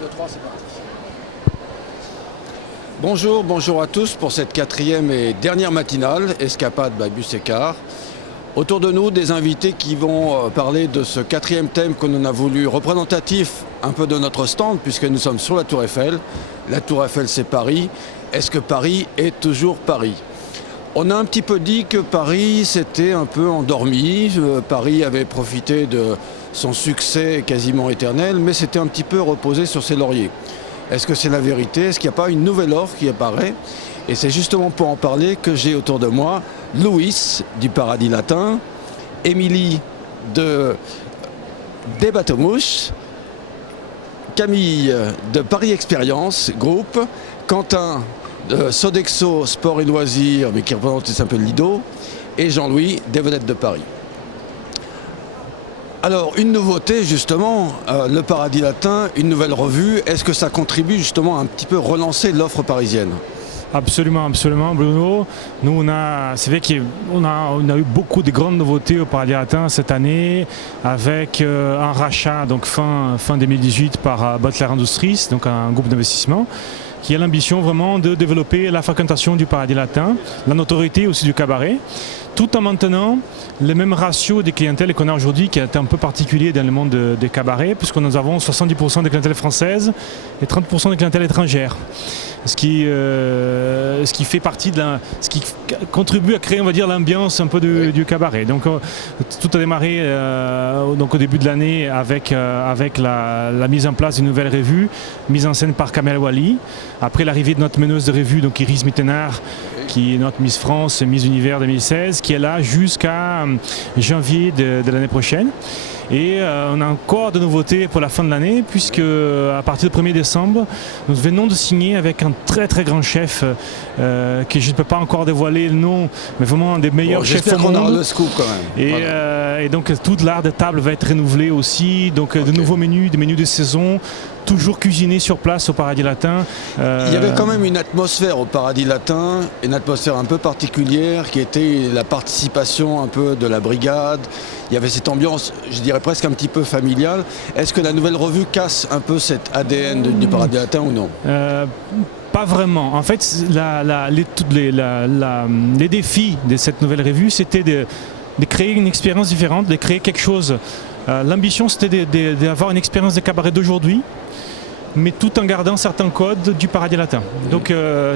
2, 3, c'est parti. Bonjour à tous pour cette 4e et dernière matinale, Escapade by Bus et Car. Autour de nous, des invités qui vont parler de ce 4e thème que l'on a voulu représentatif un peu de notre stand, puisque nous sommes sur la Tour Eiffel. La Tour Eiffel, c'est Paris. Est-ce que Paris est toujours Paris ? On a un petit peu dit que Paris s'était un peu endormi. Paris avait profité de son succès quasiment éternel, mais s'était un petit peu reposé sur ses lauriers. Est-ce que c'est la vérité ? Est-ce qu'il n'y a pas une nouvelle offre qui apparaît ? Et c'est justement pour en parler que j'ai autour de moi Louis du Paradis Latin, Émilie des Bateaux-Mouches, Camille de Paris Expérience Group, Quentin de Sodexo Sport et Loisirs, mais qui représente un peu le Lido, et Jean-Louis des Vedettes de Paris. Alors, une nouveauté justement, le Paradis Latin, une nouvelle revue, est-ce que ça contribue justement à un petit peu relancer l'offre parisienne ? Absolument, Bruno. Nous, c'est vrai qu'on a eu beaucoup de grandes nouveautés au Paradis Latin cette année, avec un rachat donc fin 2018 par Butler Industries, donc un groupe d'investissement, qui a l'ambition vraiment de développer la fréquentation du Paradis Latin, la notoriété aussi du cabaret, tout en maintenant le même ratio des clientèles qu'on a aujourd'hui, qui est un peu particulier dans le monde des cabarets, puisque nous avons 70% des clientèles françaises et 30% des clientèles étrangères. Ce qui fait partie ce qui contribue à créer, on va dire, l'ambiance un peu du cabaret. Donc tout a démarré donc au début de l'année avec la mise en place d'une nouvelle revue, mise en scène par Kamel Wally. Après l'arrivée de notre meneuse de revue, donc Iris Mittenard, qui est notre Miss France, Miss Univers 2016, qui est là jusqu'à janvier de l'année prochaine. Et on a encore de nouveautés pour la fin de l'année, puisque à partir du 1er décembre, nous venons de signer avec un très très grand chef que je ne peux pas encore dévoiler le nom, mais vraiment un des meilleurs chefs au monde. J'espère qu'on aura le scoop quand même. Et donc toute l'art de table va être renouvelée aussi, donc de nouveaux menus, des menus de saison, toujours cuisinés sur place au Paradis Latin. Il y avait quand même une atmosphère au Paradis Latin, une atmosphère un peu particulière qui était la participation un peu de la brigade. Il y avait cette ambiance, je dirais presque un petit peu familiale. Est-ce que la nouvelle revue casse un peu cet ADN du Paradis Latin ou non ? Pas vraiment. En fait, les défis de cette nouvelle revue, c'était de créer une expérience différente, de créer quelque chose. L'ambition, c'était d'avoir une expérience de cabaret d'aujourd'hui, mais tout en gardant certains codes du Paradis Latin. Donc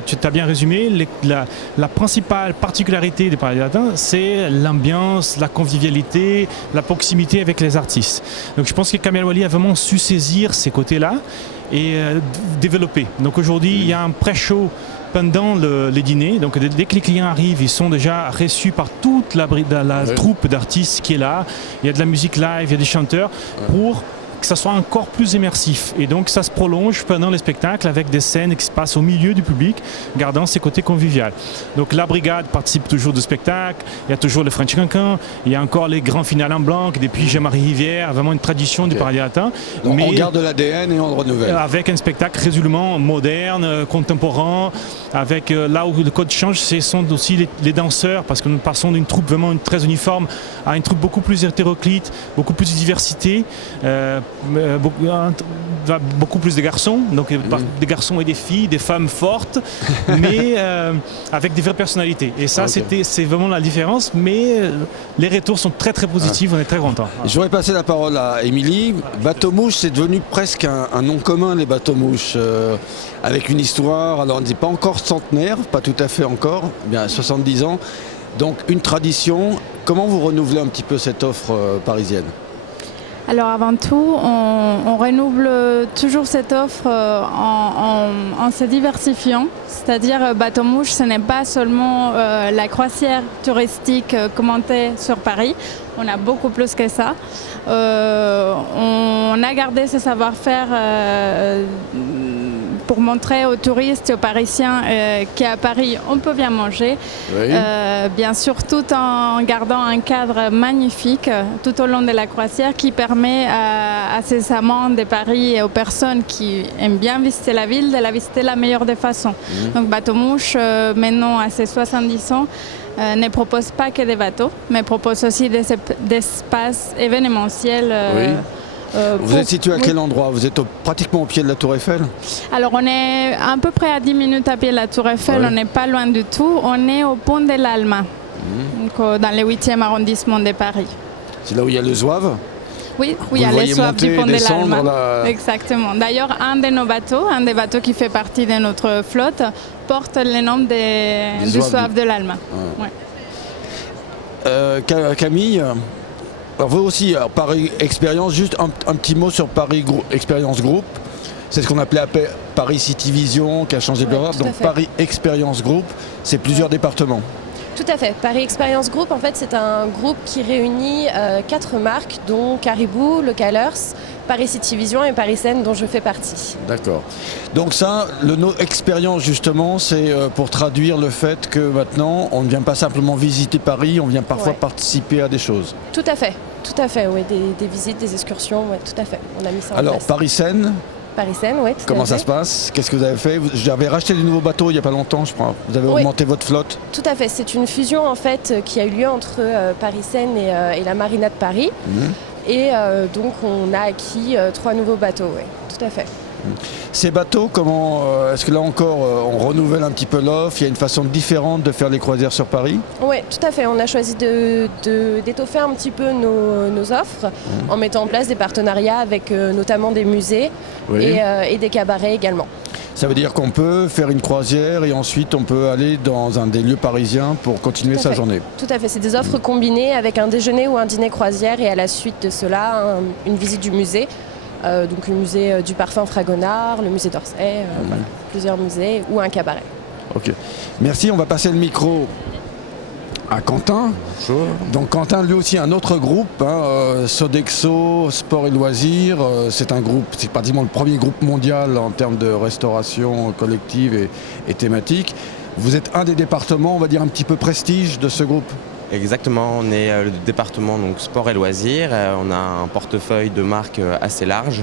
tu as bien résumé, la principale particularité du Paradis Latin, c'est l'ambiance, la convivialité, la proximité avec les artistes. Donc je pense que Kamel Wally a vraiment su saisir ces côtés-là et développer. Donc aujourd'hui, il y a un pré-show pendant les dîners. Donc dès que les clients arrivent, ils sont déjà reçus par toute la troupe d'artistes qui est là. Il y a de la musique live, il y a des chanteurs pour que ça soit encore plus immersif. Et donc ça se prolonge pendant les spectacles avec des scènes qui se passent au milieu du public, gardant ses côtés conviviaux. Donc la brigade participe toujours du spectacle, il y a toujours le French Cancan, il y a encore les grands finales en blanc, depuis Jean-Marie Rivière, vraiment une tradition du Paradis Latin. Mais on garde l'ADN et on le renouvelle. Avec un spectacle résolument moderne, contemporain, avec là où le code change, ce sont aussi les danseurs, parce que nous passons d'une troupe vraiment très uniforme à une troupe beaucoup plus hétéroclite, beaucoup plus de diversité. Beaucoup plus de garçons, donc des garçons et des filles, des femmes fortes, mais avec des vraies personnalités. Et ça, c'est vraiment la différence, mais les retours sont très très positifs, on est très contents. Je voudrais passer la parole à Émilie. Bateaux-Mouches, c'est devenu presque un nom commun, les Bateaux-Mouches, avec une histoire, alors on ne dit pas encore centenaire, pas tout à fait encore, bien 70 ans, donc une tradition. Comment vous renouvelez un petit peu cette offre parisienne ? Alors avant tout, on renouvelle toujours cette offre en se diversifiant. C'est-à-dire Bateaux-Mouches, ce n'est pas seulement la croisière touristique commentée sur Paris. On a beaucoup plus que ça. On a gardé ce savoir-faire pour montrer aux touristes et aux Parisiens qu'à Paris, on peut bien manger. Oui. Bien sûr, tout en gardant un cadre magnifique tout au long de la croisière qui permet à ces amants de Paris et aux personnes qui aiment bien visiter la ville de la visiter de la meilleure des façons. Donc Bateaux-Mouches, maintenant à ses 70 ans, ne propose pas que des bateaux, mais propose aussi des espaces événementiels Vous êtes situé à quel endroit? Vous êtes pratiquement au pied de la Tour Eiffel? Alors on est à peu près à 10 minutes à pied de la Tour Eiffel, on n'est pas loin du tout. On est au pont de l'Alma, donc, dans le 8e arrondissement de Paris. C'est là où il y a le Zouave? Oui, où il y a les soifs du pont de l'Alma. Exactement. D'ailleurs, un des bateaux qui fait partie de notre flotte, porte le nom du soif de l'Alma. Camille, alors vous aussi, Paris Expérience, juste un petit mot sur Paris Expérience Group. C'est ce qu'on appelait Paris City Vision, qui a changé de nom. Donc Paris Expérience Group, c'est plusieurs départements. Tout à fait. Paris Experience Group, en fait, c'est un groupe qui réunit 4 marques, dont Caribou, Le Colors, Paris City Vision et Paris Seine, dont je fais partie. D'accord. Donc ça, le mot expérience, justement, c'est pour traduire le fait que maintenant, on ne vient pas simplement visiter Paris, on vient parfois participer à des choses. Tout à fait, oui, des visites, des excursions, oui, tout à fait. On a mis ça en place. Alors, Paris Seine. Paris Seine, oui. Comment ça se passe? Qu'est-ce que vous avez fait? J'avais racheté des nouveaux bateaux il n'y a pas longtemps, je crois. Vous avez augmenté votre flotte? Tout à fait. C'est une fusion en fait qui a eu lieu entre Paris Seine et la Marina de Paris. Et donc on a acquis 3 nouveaux bateaux, oui. Tout à fait. Ces bateaux, comment est-ce que là encore on renouvelle un petit peu l'offre? Il y a une façon différente de faire les croisières sur Paris? Oui, tout à fait. On a choisi d'étoffer un petit peu nos offres en mettant en place des partenariats avec notamment des musées et des cabarets également. Ça veut dire qu'on peut faire une croisière et ensuite on peut aller dans un des lieux parisiens pour continuer sa journée. Tout à fait, c'est des offres combinées avec un déjeuner ou un dîner croisière et à la suite de cela, une visite du musée. Donc le musée du parfum Fragonard, le musée d'Orsay, plusieurs musées ou un cabaret. Ok, merci. On va passer le micro à Quentin. Bonjour. Donc Quentin, lui aussi un autre groupe, Sodexo Sport et Loisirs. C'est un groupe, c'est pratiquement le premier groupe mondial en termes de restauration collective et thématique. Vous êtes un des départements, on va dire un petit peu prestige de ce groupe. Exactement, on est le département donc, sport et loisirs, on a un portefeuille de marques assez large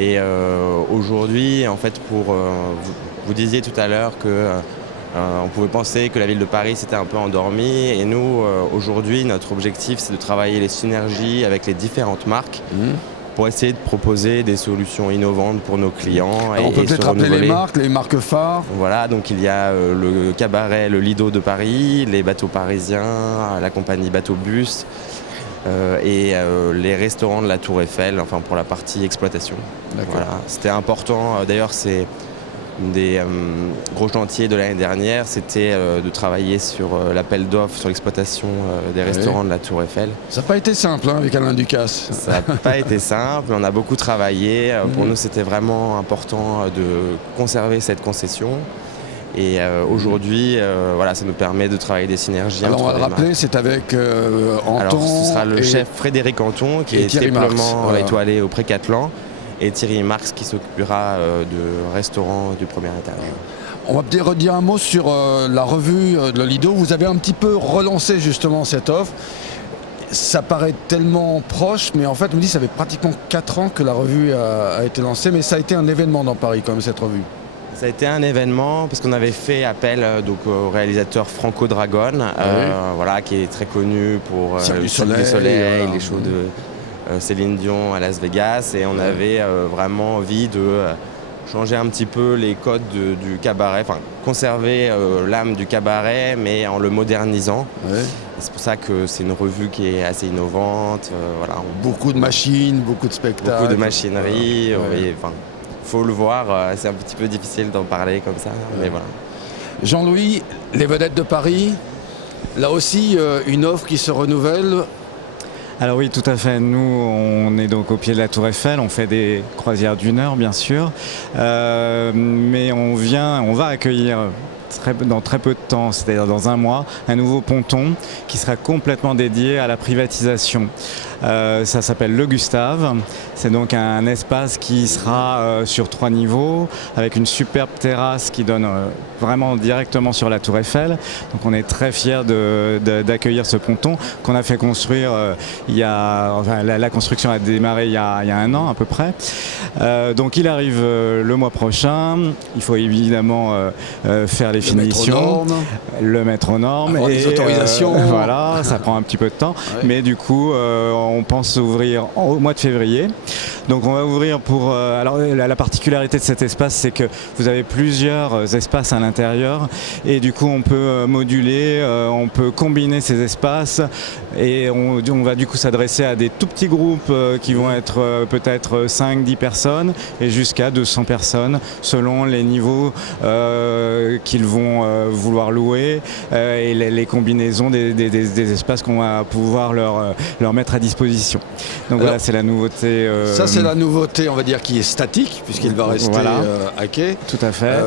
et aujourd'hui en fait vous disiez tout à l'heure que on pouvait penser que la ville de Paris s'était un peu endormie et nous aujourd'hui notre objectif c'est de travailler les synergies avec les différentes marques pour essayer de proposer des solutions innovantes pour nos clients. Alors on peut peut-être rappeler les marques phares. Voilà, donc il y a le cabaret, le Lido de Paris, les bateaux parisiens, la compagnie Bateau Bus et les restaurants de la Tour Eiffel, enfin pour la partie exploitation. Voilà. C'était important, d'ailleurs c'est des gros chantiers de l'année dernière, c'était de travailler sur l'appel d'offres sur l'exploitation des restaurants de la Tour Eiffel. Ça n'a pas été simple avec Alain Ducasse. Ça n'a pas été simple, on a beaucoup travaillé. Pour nous, c'était vraiment important de conserver cette concession. Et aujourd'hui, voilà, ça nous permet de travailler des synergies. Alors on va le rappeler, c'est avec Anton. Alors ce sera le chef Frédéric Anton qui est triplement étoilé au Pré-Cattelan. Et Thierry Marx qui s'occupera de restaurant du premier étage. On va peut-être redire un mot sur la revue de Lido. Vous avez un petit peu relancé justement cette offre. Ça paraît tellement proche, mais en fait on me dit que ça fait pratiquement 4 ans que la revue a été lancée, mais ça a été un événement dans Paris quand même cette revue. Ça a été un événement parce qu'on avait fait appel donc, au réalisateur Franco Dragone, voilà, qui est très connu pour Cirque du Soleil, les shows de Céline Dion à Las Vegas et on avait vraiment envie de changer un petit peu les codes du cabaret, enfin conserver l'âme du cabaret mais en le modernisant. C'est pour ça que c'est une revue qui est assez innovante. Voilà, beaucoup de machines, beaucoup de spectacles. Beaucoup de machinerie. Faut le voir, c'est un petit peu difficile d'en parler comme ça, mais voilà. Jean-Louis, les vedettes de Paris, là aussi une offre qui se renouvelle. Alors oui, tout à fait. Nous, on est donc au pied de la Tour Eiffel. On fait des croisières d'1 heure, bien sûr. Mais on va accueillir dans très peu de temps, c'est-à-dire dans un mois, un nouveau ponton qui sera complètement dédié à la privatisation. Ça s'appelle le Gustave. C'est donc un espace qui sera sur 3 niveaux avec une superbe terrasse qui donne vraiment directement sur la Tour Eiffel. Donc on est très fiers d'accueillir ce ponton qu'on a fait construire la construction a démarré il y a 1 an à peu près. Donc il arrive le mois prochain. Il faut évidemment faire les finitions, le mettre aux normes et les autorisations. Voilà, ça prend un petit peu de temps. Mais du coup, on on pense ouvrir au mois de février. Donc on va ouvrir pour... alors la particularité de cet espace, c'est que vous avez plusieurs espaces à l'intérieur et du coup on peut moduler, on peut combiner ces espaces et on va du coup s'adresser à des tout petits groupes qui vont être peut-être 5-10 personnes et jusqu'à 200 personnes selon les niveaux qu'ils vont vouloir louer et les combinaisons des espaces qu'on va pouvoir leur mettre à disposition. Donc voilà, c'est la nouveauté. Ça c'est la nouveauté, on va dire, qui est statique puisqu'il va rester à quai. Tout à fait.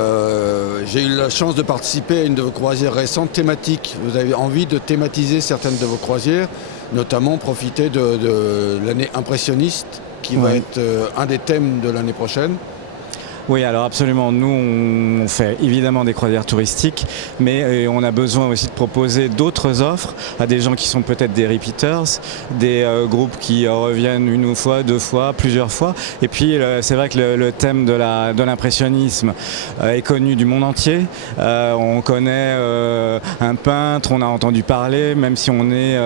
J'ai eu la chance de participer à une de vos croisières récentes thématiques. Vous avez envie de thématiser certaines de vos croisières, notamment profiter de l'année impressionniste qui va être un des thèmes de l'année prochaine. Oui, alors absolument. Nous, on fait évidemment des croisières touristiques, mais on a besoin aussi de proposer d'autres offres à des gens qui sont peut-être des repeaters, des groupes qui reviennent une fois, deux fois, plusieurs fois. Et puis, c'est vrai que le thème de l'impressionnisme est connu du monde entier. On connaît un peintre, on a entendu parler, même si on est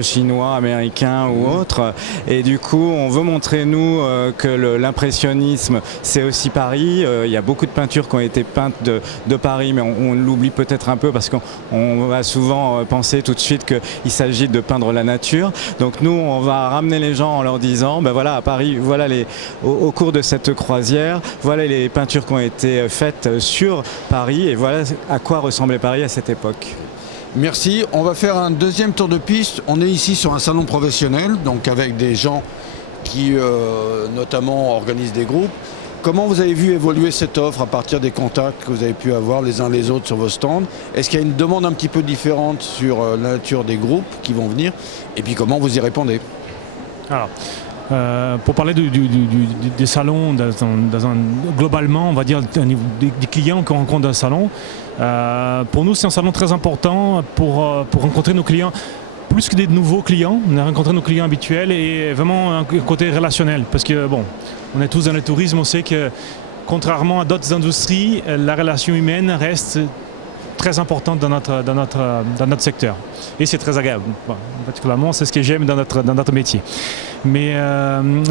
chinois, américain ou autre. Et du coup, on veut montrer, nous, que l'impressionnisme, c'est aussi Paris. Il y a beaucoup de peintures qui ont été peintes de Paris, mais on l'oublie peut-être un peu parce qu'on va souvent penser tout de suite qu'il s'agit de peindre la nature. Donc nous, on va ramener les gens en leur disant, ben voilà, à Paris, voilà au cours de cette croisière, voilà les peintures qui ont été faites sur Paris et voilà à quoi ressemblait Paris à cette époque. Merci. On va faire un deuxième tour de piste. On est ici sur un salon professionnel, donc avec des gens qui notamment organisent des groupes. Comment vous avez vu évoluer cette offre à partir des contacts que vous avez pu avoir les uns les autres sur vos stands? Est-ce qu'il y a une demande un petit peu différente sur la nature des groupes qui vont venir? Et puis comment vous y répondez? Alors, pour parler des salons, globalement, on va dire des clients qu'on rencontre dans le salon, pour nous c'est un salon très important pour rencontrer nos clients. Plus que des nouveaux clients, on a rencontré nos clients habituels et vraiment un côté relationnel. Parce que bon, on est tous dans le tourisme, on sait que contrairement à d'autres industries, la relation humaine reste très importante dans notre secteur. Et c'est très agréable. Bon, particulièrement, c'est ce que j'aime dans notre métier. Mais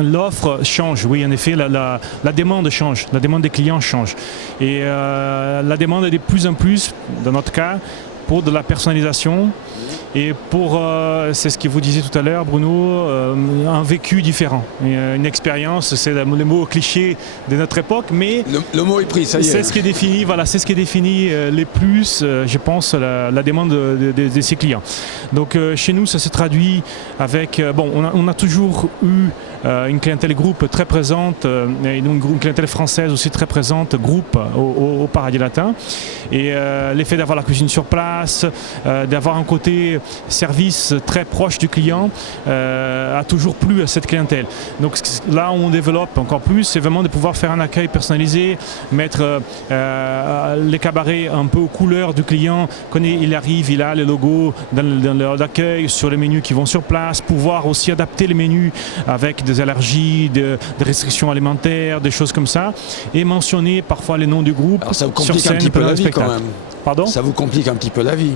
l'offre change, oui, en effet, la demande change, la demande des clients change. Et la demande est de plus en plus, dans notre cas, pour de la personnalisation et pour, c'est ce que vous disiez tout à l'heure Bruno, un vécu différent, une expérience, c'est le mot cliché de notre époque, mais le mot est pris, ça y est. C'est ce qui définit, voilà, c'est ce qui définit les plus, je pense, la demande de ces clients. Donc chez nous, ça se traduit avec, bon, on a toujours eu une clientèle groupe très présente, et donc une clientèle française aussi très présente, groupe au Paradis Latin. Et l'effet d'avoir la cuisine sur place, d'avoir un côté service très proche du client, a toujours plu à cette clientèle. Donc là où on développe encore plus, c'est vraiment de pouvoir faire un accueil personnalisé, mettre les cabarets un peu aux couleurs du client. Quand il arrive, il a les logos dans leur accueil, sur les menus qui vont sur place, pouvoir aussi adapter les menus avec des allergies, des restrictions alimentaires, des choses comme ça, et mentionner parfois les noms du groupe. Alors ça vous sur complique scène un petit peu la vie quand même. Pardon ? Ça vous complique un petit peu la vie.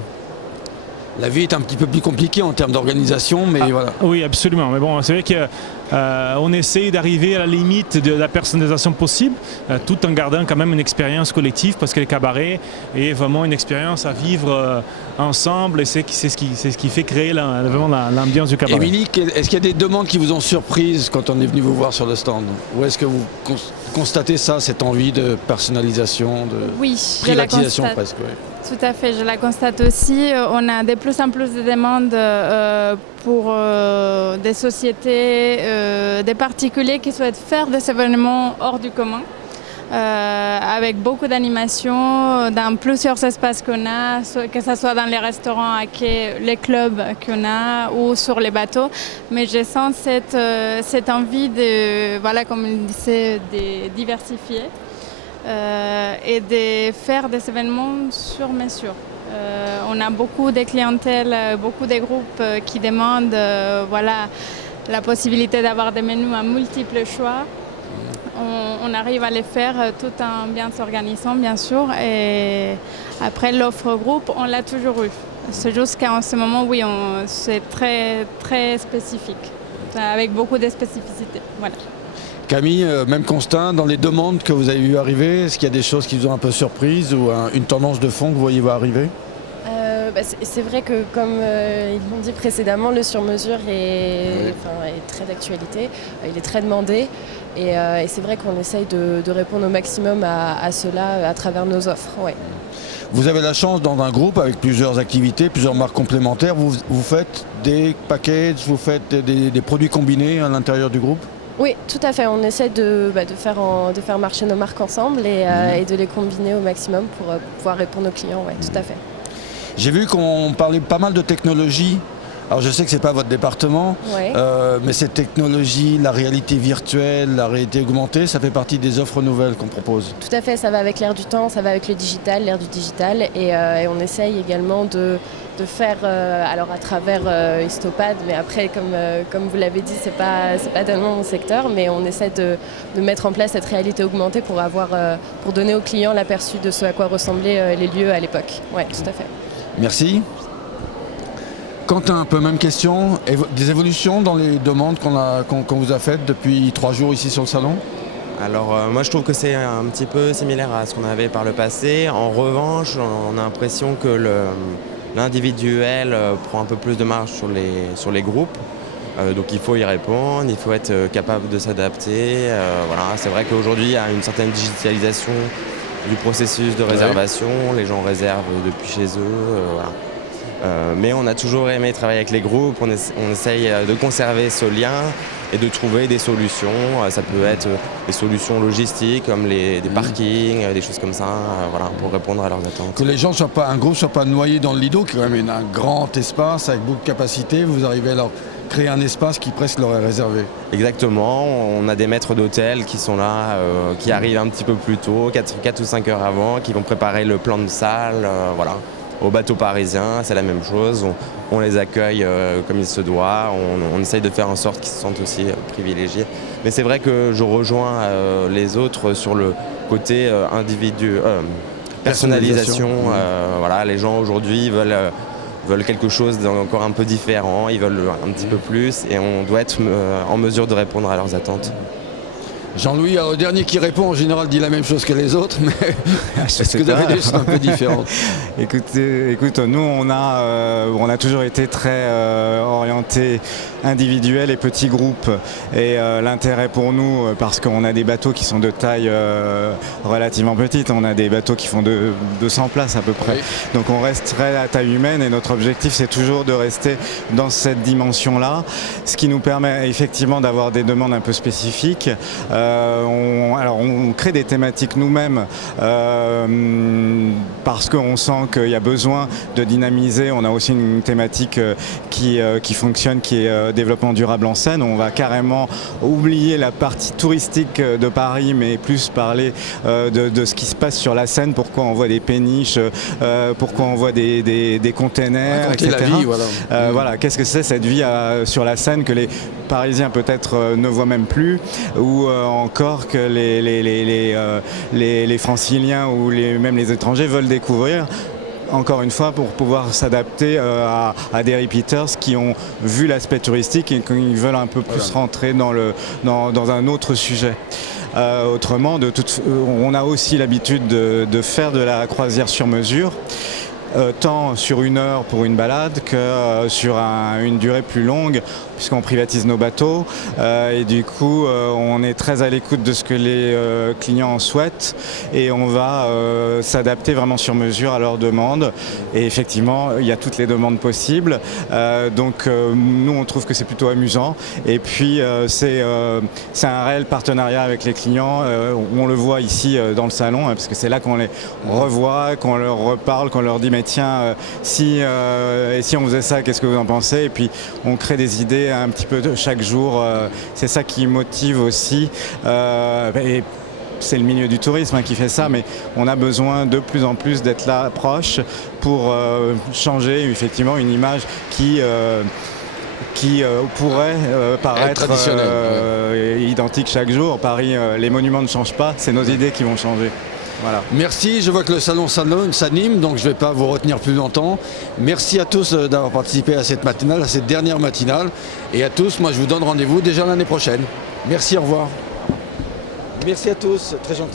La vie est un petit peu plus compliquée en termes d'organisation, mais voilà. Oui, absolument. Mais bon, c'est vrai qu'on essaie d'arriver à la limite de la personnalisation possible, tout en gardant quand même une expérience collective, parce que le cabaret est vraiment une expérience à vivre ensemble, et c'est ce qui fait créer vraiment l'ambiance du cabaret. Émilie, est-ce qu'il y a des demandes qui vous ont surprise quand on est venu vous voir sur le stand? Ou est-ce que vous constatez ça, cette envie de personnalisation, de privatisation presque? Oui. Tout à fait, je la constate aussi. On a de plus en plus de demandes pour des sociétés, des particuliers qui souhaitent faire des événements hors du commun, avec beaucoup d'animations dans plusieurs espaces qu'on a, que ce soit dans les restaurants à quai, les clubs qu'on a ou sur les bateaux. Mais je sens cette envie de, voilà, comme il disait, de diversifier. Et de faire des événements sur mesure. On a beaucoup de clientèles, beaucoup de groupes qui demandent voilà, la possibilité d'avoir des menus à multiples choix. On arrive à les faire tout en bien s'organisant, bien sûr. Et après, l'offre groupe, on l'a toujours eu. C'est juste qu'en ce moment, oui, c'est très, très spécifique, avec beaucoup de spécificités. Voilà. Camille, même constat, dans les demandes que vous avez vu arriver, est-ce qu'il y a des choses qui vous ont un peu surprise ou une tendance de fond que vous voyez va arriver? C'est vrai que, comme ils l'ont dit précédemment, le sur-mesure est très d'actualité, il est très demandé et c'est vrai qu'on essaye de répondre au maximum à cela à travers nos offres. Ouais. Vous avez la chance, dans un groupe avec plusieurs activités, plusieurs marques complémentaires, vous faites des packages, vous faites des produits combinés à l'intérieur du groupe? Oui, tout à fait. On essaie de faire marcher nos marques ensemble et de les combiner au maximum pour pouvoir répondre aux clients. Ouais, tout à fait. J'ai vu qu'on parlait pas mal de technologie. Alors je sais que ce n'est pas votre département, Ouais. mais cette technologie, la réalité virtuelle, la réalité augmentée, ça fait partie des offres nouvelles qu'on propose. Tout à fait, ça va avec l'air du temps, ça va avec le digital, l'ère du digital. Et on essaye également de faire, alors à travers Histopad, mais après, comme vous l'avez dit, c'est pas tellement mon secteur, mais on essaie de mettre en place cette réalité augmentée pour donner aux clients l'aperçu de ce à quoi ressemblaient les lieux à l'époque. Oui, tout à fait. Merci. Quentin, un peu même question. Des évolutions dans les demandes qu'on vous a faites depuis 3 jours ici sur le salon? Alors moi je trouve que c'est un petit peu similaire à ce qu'on avait par le passé. En revanche, on a l'impression que l'individuel prend un peu plus de marge sur les groupes. Donc il faut y répondre, il faut être capable de s'adapter. Voilà. C'est vrai qu'aujourd'hui il y a une certaine digitalisation du processus de réservation. Les gens réservent depuis chez eux. Voilà. Mais on a toujours aimé travailler avec les groupes, on essaye de conserver ce lien et de trouver des solutions. Ça peut être des solutions logistiques comme des parkings, des choses comme ça, voilà, pour répondre à leurs attentes. Que les gens un groupe ne soit pas noyé dans le Lido, qui est quand même un grand espace avec beaucoup de capacité, vous arrivez à leur créer un espace qui presque leur est réservé. Exactement, on a des maîtres d'hôtel qui sont là, qui arrivent un petit peu plus tôt, 4 ou 5 heures avant, qui vont préparer le plan de salle, voilà. Au bateau parisien, c'est la même chose. On les accueille comme il se doit. On essaye de faire en sorte qu'ils se sentent aussi privilégiés. Mais c'est vrai que je rejoins les autres sur le côté personnalisation. Voilà, les gens aujourd'hui veulent quelque chose d'encore un peu différent. Ils veulent un petit peu plus et on doit être en mesure de répondre à leurs attentes. Jean-Louis, le dernier qui répond en général dit la même chose que les autres, mais est-ce que vous avez des choses un peu différentes? Écoute, nous on a toujours été très orienté individuel et petits groupes. Et l'intérêt pour nous, parce qu'on a des bateaux qui sont de taille relativement petite, on a des bateaux qui font 200 places à peu près. Oui. Donc on reste très à taille humaine et notre objectif c'est toujours de rester dans cette dimension-là, ce qui nous permet effectivement d'avoir des demandes un peu spécifiques. On crée des thématiques nous-mêmes parce qu'on sent qu'il y a besoin de dynamiser. On a aussi une thématique qui fonctionne, qui est développement durable en Seine. On va carrément oublier la partie touristique de Paris, mais plus parler de ce qui se passe sur la Seine, pourquoi on voit des péniches, pourquoi on voit des containers, etc. La vie, voilà. Voilà, qu'est-ce que c'est cette vie sur la Seine que les Parisiens peut-être ne voient même plus, ou encore que les franciliens ou même les étrangers veulent découvrir, encore une fois pour pouvoir s'adapter à des repeaters qui ont vu l'aspect touristique et qui veulent un peu plus rentrer dans un autre sujet. Autrement, on a aussi l'habitude de faire de la croisière sur mesure. Tant sur 1 heure pour une balade que sur une durée plus longue, puisqu'on privatise nos bateaux et du coup on est très à l'écoute de ce que les clients souhaitent et on va s'adapter vraiment sur mesure à leurs demandes. Et effectivement il y a toutes les demandes possibles, donc nous on trouve que c'est plutôt amusant et puis c'est un réel partenariat avec les clients. On le voit ici dans le salon, parce que c'est là qu'on les revoit, qu'on leur reparle, qu'on leur dit mais tiens, si on faisait ça, qu'est-ce que vous en pensez? Et puis on crée des idées un petit peu chaque jour. C'est ça qui motive aussi. Et c'est le milieu du tourisme qui fait ça, mais on a besoin de plus en plus d'être là proche pour changer effectivement une image qui pourrait paraître traditionnelle, identique chaque jour. Paris, les monuments ne changent pas, c'est nos idées qui vont changer. Voilà. Merci, je vois que le salon s'anime, donc je ne vais pas vous retenir plus longtemps. Merci à tous d'avoir participé à cette matinale, à cette dernière matinale. Et à tous, moi je vous donne rendez-vous déjà l'année prochaine. Merci, au revoir. Merci à tous, très gentil.